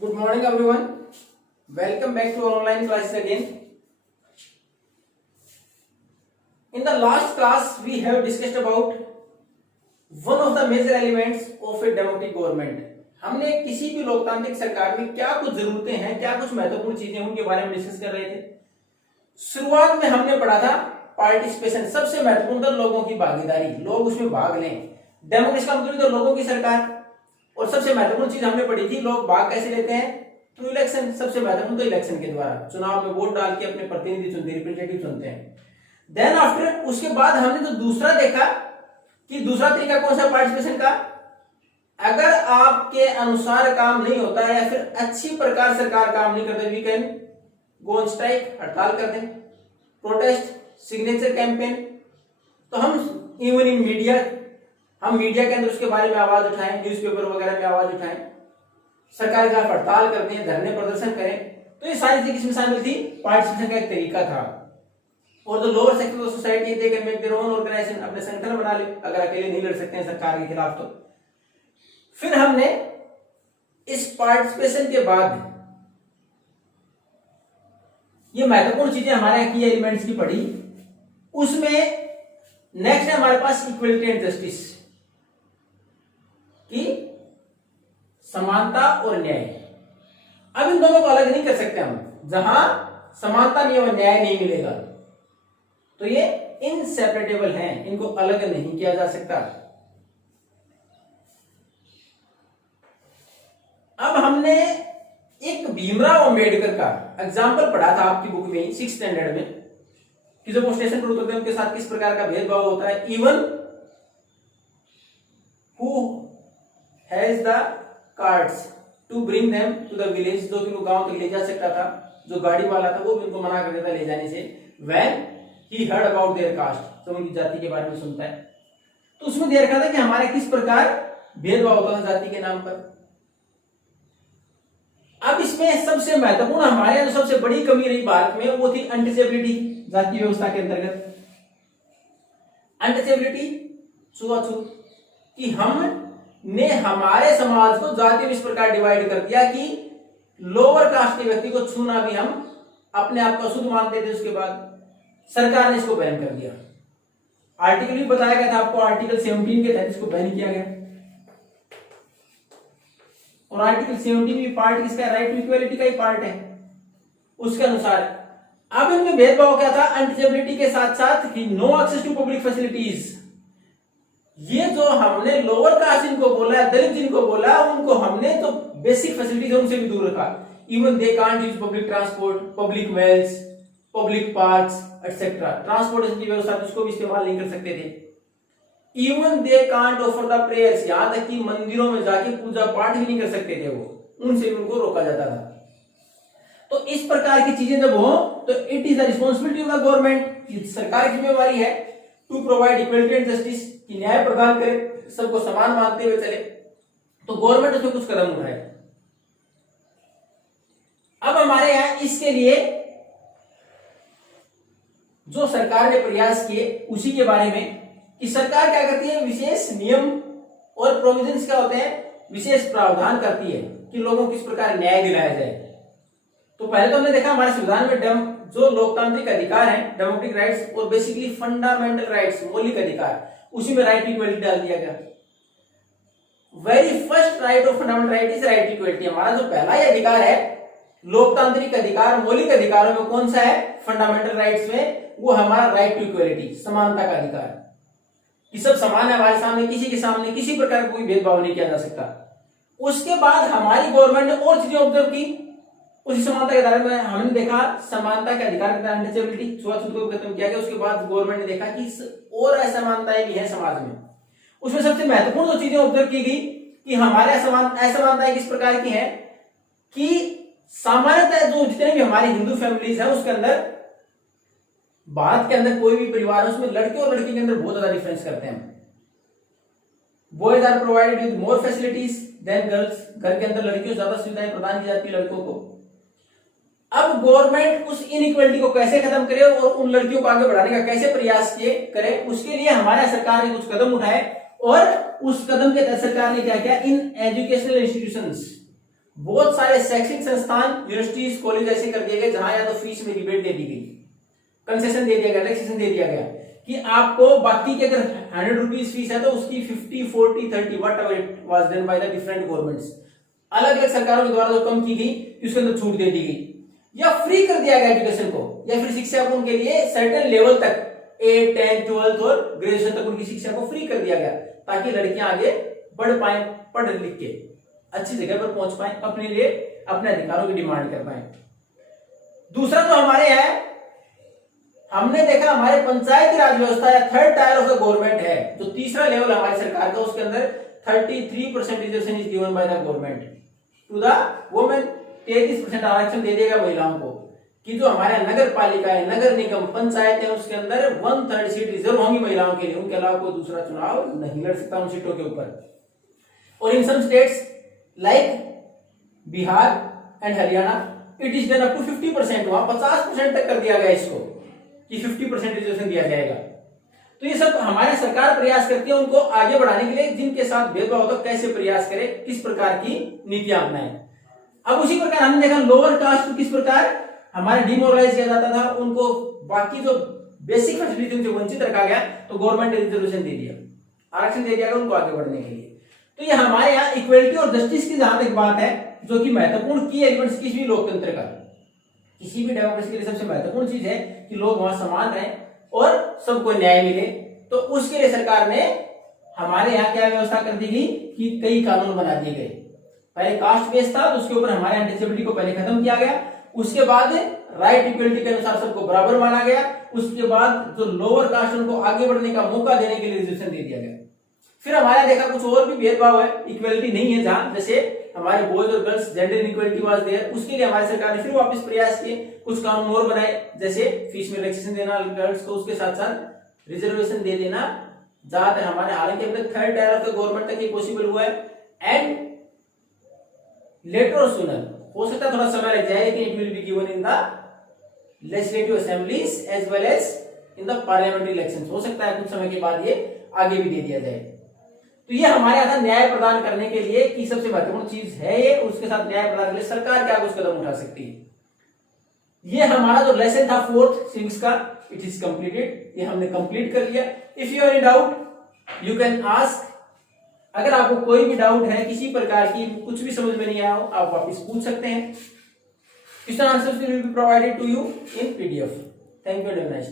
Good morning, everyone. Welcome back to our online classes again. In the last class, we have discussed about one of the major elements of a democratic government. हमने किसी भी लोकतांत्रिक सरकार में क्या कुछ जरूरतें हैं, क्या कुछ महत्वपूर्ण चीजें उनके बारे में डिस्कस कर रहे थे। शुरुआत में हमने पढ़ा था पार्टिसिपेशन, सबसे महत्वपूर्ण था लोगों की भागीदारी, लोग उसमें भाग लें। डेमोक्रेसी का मतलब तो लोगों की सरकार। और सबसे महत्वपूर्ण चीज हमने पढ़ी थी, लोग भाग कैसे लेते हैं, थ्रू इलेक्शन। सबसे महत्वपूर्ण तो इलेक्शन के द्वारा, चुनाव में वोट डाल के अपने प्रतिनिधि चुनते, रिप्रेजेंटेटिव चुनते हैं। देन आफ्टर, उसके बाद हमने तो दूसरा देखा कि दूसरा तरीका कौन सा पार्टिसिपेशन का, अगर आपके अनुसार काम नहीं होता है या फिर अच्छी प्रकार सरकार काम नहीं करते, we can go on strike, हड़ताल कर दें, प्रोटेस्ट, सिग्नेचर कैंपेन। तो हम इवन इन मीडिया, हम मीडिया के अंदर उसके बारे में आवाज उठाएं, न्यूज़पेपर वगैरह में आवाज उठाएं, सरकार के खिलाफ हड़ताल कर दें, धरने प्रदर्शन करें। तो ये सारी चीजें किसमें शामिल थी, पार्टिसिपेशन का एक तरीका था। और जो lower sector of society, they can make their own organisation, अपने संगठन बना ले, अगर अकेले नहीं लड़ सकते हैं सरकार के खिलाफ। तो फिर हमने इस पार्टिसिपेशन के बाद ये महत्वपूर्ण चीजें हमारे की एलिमेंट्स की पढ़ी। उसमें नेक्स्ट है हमारे पास इक्वलिटी एंड जस्टिस की समानता और न्याय। अब इन दोनों को अलग नहीं कर सकते हम, जहां समानता नहीं और न्याय नहीं मिलेगा तो ये इनसेपरेटेबल हैं, इनको अलग नहीं किया जा सकता। अब हमने एक भीमराव अंबेडकर का एग्जाम्पल पढ़ा था आपकी बुक में 6th स्टैंडर्ड में, कि जब वो स्टेशन पर उतरते हैं उनके साथ किस प्रकार का भेदभाव होता है। Even who has the cards to bring them to the village, जो कि वो गांव तक ले जा सकता था, जो गाड़ी वाला था वो भी उनको मना कर देता ले जाने से। When he heard about their caste, तो उनकी जाति के बारे में सुनता है, तो उसमें दे रखा था कि हमारे किस प्रकार भेदभाव होता था जाति के नाम पर। अब इसमें सबसे महत्वपूर्ण हमारे जो सबसे बड़ी कमी रही भारत में, वो थी अनटचेबिलिटी, जाति व्यवस्था के अंतर्गत अनटचेबिलिटी, छुआछूत, कि हमने हमारे समाज को जाति में इस प्रकार डिवाइड कर दिया कि लोअर कास्ट के व्यक्ति को छूना भी हम अपने आप को अशुद्ध मानते थे। उसके बाद सरकार ने इसको बैन कर दिया। आर्टिकल भी बताया गया था आपको, आर्टिकल 17 के तहत इसको बैन किया गया। और आर्टिकल 17 भी पार्ट किसका, राइट टू इक्वलिटी का ही पार्ट है। उसके अनुसार अब इनमें भेदभाव क्या था, अनटचेबिलिटी के साथ साथ कि no access to public facilities. ये जो हमने लोअर कास्ट इनको बोला, दलित जिनको बोला, उनको हमने तो बेसिक फैसिलिटीज उनसे भी दूर रखा। Even they can't use public transport, public wells, public parks etcetera, transportation की व्यवस्था उसको भी इस्तेमाल नहीं कर सकते थे। Even they can't offer the prayers, यहां तक कि मंदिरों में जाके पूजा पाठ भी नहीं कर सकते थे वो, उनसे भी उनको रोका जाता था। तो इस प्रकार की चीजें जब हो तो it is the responsibility of the government, सरकार की जिम्मेवारी है to provide equality and justice, कि न्याय प्रदान करे, सबको समान मानते हुए चले। तो गवर्नमेंट उसमें कुछ कदम उठाए। अब हमारे यहां इसके लिए जो सरकार ने प्रयास किए उसी के बारे में, कि सरकार क्या करती है, विशेष नियम और प्रोविजंस क्या होते हैं, विशेष प्रावधान करती है कि लोगों को किस प्रकार न्याय दिलाया जाए। तो पहले तो हमने देखा हमारे संविधान में जो लोकतांत्रिक अधिकार हैं, डेमोक्रेटिक राइट्स और बेसिकली फंडामेंटल राइट्स, मौलिक अधिकार, उसी में राइट टू इक्वलिटी डाल दिया गया। Very first right of fundamental right is right to equality. हमारा जो पहला ही अधिकार है लोकतांत्रिक अधिकार, मौलिक अधिकारों में कौन सा है, फंडामेंटल राइट्स में, वो हमारा राइट टू इक्वलिटी, समानता का अधिकार, कि सब समान है हमारे सामने, किसी के सामने किसी प्रकार का कोई भेदभाव नहीं किया जा सकता। उसके बाद हमारी गवर्नमेंट ने और चीजें ऑब्जर्व की उसी समानता के दायरे में। हमने देखा समानता के अधिकार के तहत अनटचेबिलिटी, छुआछूत को खत्म किया गया। उसके बाद गवर्नमेंट ने देखा कि और असमानताएं भी है समाज में। उसमें सबसे महत्वपूर्ण जो चीजें ऑब्जर्व की गई कि हमारे असमानताएं किस प्रकार की है, कि सामान्यतः जो जितने भी हमारी हिंदू फैमिलीज है उसके अंदर, भारत के अंदर कोई भी परिवार है उसमें लड़के और लड़की के अंदर बहुत ज्यादा डिफरेंस करते हैं। Boys are provided with more facilities than girls, घर के अंदर लड़कियों को ज्यादा सुविधाएं प्रदान की जाती है लड़कों को। अब गवर्नमेंट उस इनइक्वालिटी को कैसे खत्म करे और उन लड़कियों को आगे बढ़ाने का कैसे प्रयास करे, उसके लिए हमारे सरकार ने कुछ कदम उठाए। और उस कदम के तहत सरकार ने क्या किया, इन एजुकेशनल इंस्टीट्यूशंस, बहुत सारे शैक्षणिक संस्थान, यूनिवर्सिटीज, कॉलेज ऐसे कर दिए गए जहां या तो फीस में रिबेट दे दी गई, कंसेशन दे दिया गया, रिलैक्सेशन दे दिया गया कि आपको बाकी की अगर 100 रुपीज फीस है तो उसकी 50, 40, 30 what ever it was done by the different governments, अलग अलग सरकारों के द्वारा जो कम की गई उसके अंदर छूट दे दी गई या फ्री कर दिया गया एजुकेशन को, या फिर शिक्षा को उनके लिए सर्टेन लेवल तक 8, 10, 12 और ग्रेजुएशन तक उनकी शिक्षा को फ्री कर दिया गया ताकि लड़कियां आगे बढ़ पाए, पढ़ लिख के अच्छी जगह पर पहुंच पाए, अपने लिए अपने अधिकारों की डिमांड कर पाए। दूसरा जो हमारे है, हमने देखा हमारे पंचायती राज व्यवस्था या third tier of the government है, जो तीसरा लेवल हमारी सरकार का, उसके अंदर 33% reservation is given by the government to the women. 33% आरक्षण दे देगा महिलाओं को कि जो हमारे नगर पालिका है, नगर निगम, पंचायत है, उसके अंदर 1/3 सीट रिजर्व होंगी महिलाओं के लिए, उनके अलावा कोई दूसरा चुनाव नहीं लड़ सकता उन सीटों के ऊपर। और in some states like Bihar and Haryana it is done up to 50%, वहां 50% तक कर दिया गया इसको कि 50% रिजर्वेशन दिया जाएगा। तो ये सब हमारी सरकार प्रयास करती है उनको आगे बढ़ाने के लिए, जिनके साथ भेदभाव होता कैसे प्रयास करे, किस प्रकार की नीतियां अपनाएं। अब उसी प्रकार हमने देखा लोअर कास्ट को किस प्रकार हमारे डिमोरलाइज किया जाता था, उनको बाकी जो बेसिक फैसिलिटी उनसे वंचित रखा गया, तो गवर्नमेंट ने रिजर्वेशन दे दिया, आरक्षण दे दिया उनको आगे बढ़ने के लिए। तो ये हमारे यहाँ इक्वलिटी और जस्टिस की जहां तक बात है, जो कि महत्वपूर्ण की एलिमेंट्स किसी भी लोकतंत्र का, किसी भी डेमोक्रेसी के लिए सबसे महत्वपूर्ण चीज है कि लोग वहां समान रहें और सबको न्याय मिले। तो उसके लिए सरकार ने हमारे यहाँ क्या व्यवस्था कर दी गई कि कई कानून बना दिए गए। पहले कास्ट बेस था, तो उसके ऊपर हमारे यहाँ डिसेबिलिटी को पहले खत्म किया गया, उसके बाद राइट इक्वलिटी के अनुसार सबको बराबर माना गया, उसके बाद जो लोअर कास्ट उनको आगे बढ़ने का मौका देने के लिए रिजर्वेशन दे दिया गया। फिर हमारे देखा कुछ और भी भेदभाव है, इक्वलिटी नहीं है जहां, जैसे हमारे बॉयज और girls gender inequality was there, उसके लिए हमारी सरकार ने फिर वापस प्रयास किए, कुछ कानून और बनाए, जैसे फीस में रिलैक्सेशन देना गर्ल्स को, उसके साथ साथ रिजर्वेशन दे देना ज्यादातर हमारे, हालांकि अब तक third tier of the government तक ये पॉसिबल हुआ है, एंड लेटर और सूनर, हो सकता है थोड़ा समय लग जाए, लेकिन it will be given in the legislative assemblies as well as in the parliamentary elections, हो सकता है कुछ समय के बाद ये आगे भी दे दिया जाए। तो ये हमारे यहाँ न्याय प्रदान करने के लिए की सबसे महत्वपूर्ण चीज है ये, उसके साथ न्याय प्रदान के लिए सरकार क्या कुछ कदम उठा सकती है। ये हमारा जो लेसन था 4th सिविक्स का, इट इज कंप्लीटेड, ये हमने कंप्लीट कर लिया। If you are in doubt you can ask, अगर आपको कोई भी डाउट है किसी प्रकार की, कुछ भी समझ में नहीं आया हो, आप वापस पूछ सकते हैं। Question answers will be provided to you in PDF। Thank you very much.